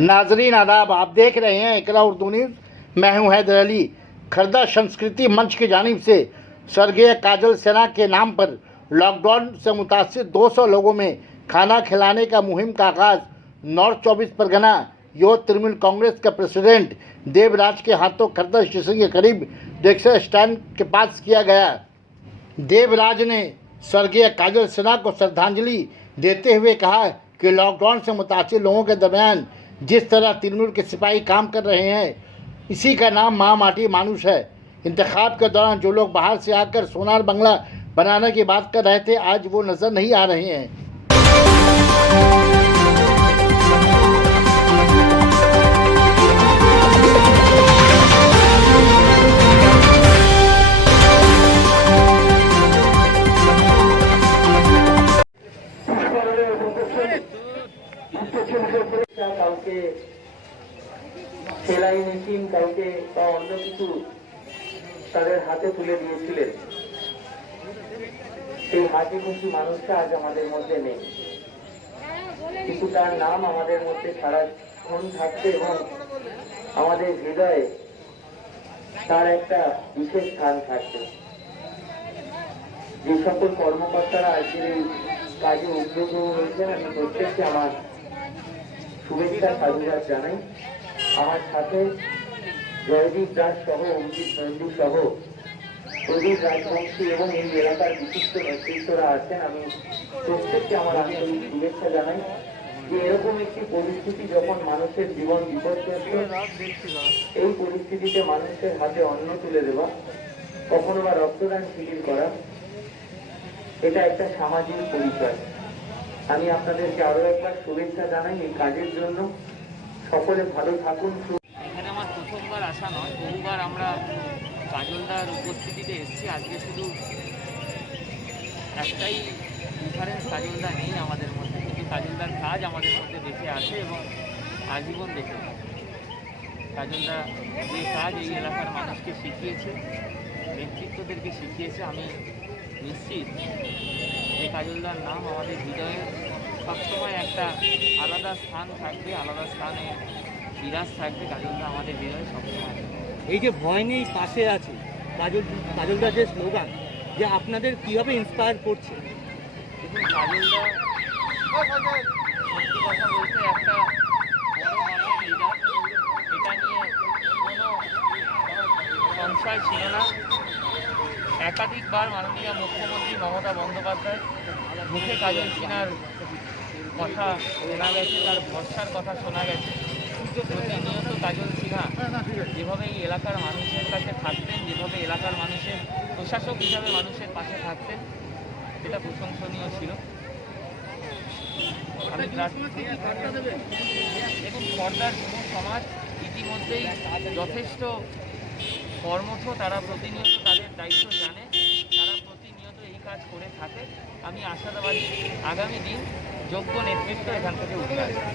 नाजरीन आदाब, आप देख रहे हैं इकरा उर्दू न्यूज़। मैं हूं हैदर अली। खरदा संस्कृति मंच की जानिब से स्वर्गीय काजल सिन्हा के नाम पर लॉकडाउन से मुतासिर 200 लोगों में खाना खिलाने का मुहिम का आगाज़ नॉर्थ 24 परगना युवा तृणमूल कांग्रेस का प्रेसिडेंट देवराज के हाथों खरदा स्टेशन के करीब रिक्शा स्टैंड के पास किया गया। देवराज ने स्वर्गीय काजल सिन्हा को श्रद्धांजलि देते हुए कहा कि लॉकडाउन से मुतासिर लोगों के दरमियान जिस तरह तृणमूल के सिपाही काम कर रहे हैं, इसी का नाम माँ माटी मानुष है। इंतखाब के दौरान जो लोग बाहर से आकर सोनार बंगला बनाने की बात कर रहे थे, आज वो नज़र नहीं आ रहे हैं। কাউকে সেলাই মেশিন কাউকে বা অন্য কিছু তাদের হাতে তুলে দিয়েছিলেন, সেই হাসি খুশি মানুষটা আজ আমাদের মধ্যে নেই, কিন্তু তার নাম আমাদের মধ্যে সারাক্ষণ থাকছে এবং আমাদের হৃদয়ে তার একটা বিশেষ স্থান থাকছে। যে সকল কর্মকর্তারা আজকের এই কাজে উদ্যোগ হয়েছেন, আমি প্রত্যেককে আমার শুভেচ্ছা সাধুবাদ জানাই। আমার সাথে জয়দীপ দাস সহ অঙ্কিত নন্দী সহ প্রদীপ রাজবংশী এবং এই এলাকার বিশিষ্ট নেতৃত্বরা আছেন। আমি প্রত্যেককে আমার আন্তরিক শুভেচ্ছা জানাই যে এরকম একটি পরিস্থিতি যখন মানুষের জীবন বিপর্যস্ত, এই পরিস্থিতিতে মানুষের হাতে অন্ন তুলে দেওয়া, কখনো বা রক্তদান শিবির করা, এটা একটা সামাজিক পরিচয়। আমি আপনাদেরকে আরো একবার শুভেচ্ছা জানাই এই কাজের জন্য। সকলে ভালো থাকুন। এখানে আমার প্রথমবার আসা নয়, বহুবার আমরা কাজলদার উপস্থিতিতে এসেছি। আজকে শুধু একটাই ডিফারেন্স, কাজলদা নেই আমাদের মধ্যে, কিন্তু কাজলদার কাজ আমাদের মধ্যে বেঁচে আছে এবং আজীবন বেঁচে থাকে। কাজলদা যে কাজ এই এলাকার মানুষকে শিখিয়েছে, নেতৃত্বদেরকে শিখিয়েছে, আমি নিশ্চিত যে কাজলদার নাম আমাদের হৃদয়ে সবসময় একটা আলাদা স্থান থাকবে, আলাদা স্থানে বিরাজ থাকবে। কাজলদা আমাদের হৃদয়ে সবসময়। এই যে ভয় নেই পাশে আছে, কাজলদার যে স্লোগান, যে আপনাদের কীভাবে ইন্সপায়ার করছে? দেখুন, কাজলদা সত্যি কথা বলতে একটা বড় মাপের লিডার, এটা নিয়ে কোনো সংশয় ছিল না। একাধিকবার মাননীয় মুখ্যমন্ত্রী মমতা বন্দ্যোপাধ্যায় মুখে কাজল সিনহার কথা শোনা গেছে, তার ভরসার কথা শোনা গেছে। প্রতিনিয়ত কাজল সিনহা যেভাবে এই এলাকার মানুষের কাছে থাকতেন, যেভাবে এলাকার মানুষের প্রশাসক হিসাবে মানুষের পাশে থাকতেন, এটা প্রশংসনীয় ছিল। আমি দেখুন, খর্দার যুব সমাজ ইতিমধ্যেই যথেষ্ট কর্মঠ, তারা প্রতিনিয়ত তাদের দায়িত্ব জানে, তারা প্রতিনিয়ত এই কাজ করে থাকে। আমি আশাবাদী আগামী দিন যোগ্য নেতৃত্ব এখান থেকে উঠে আসবে।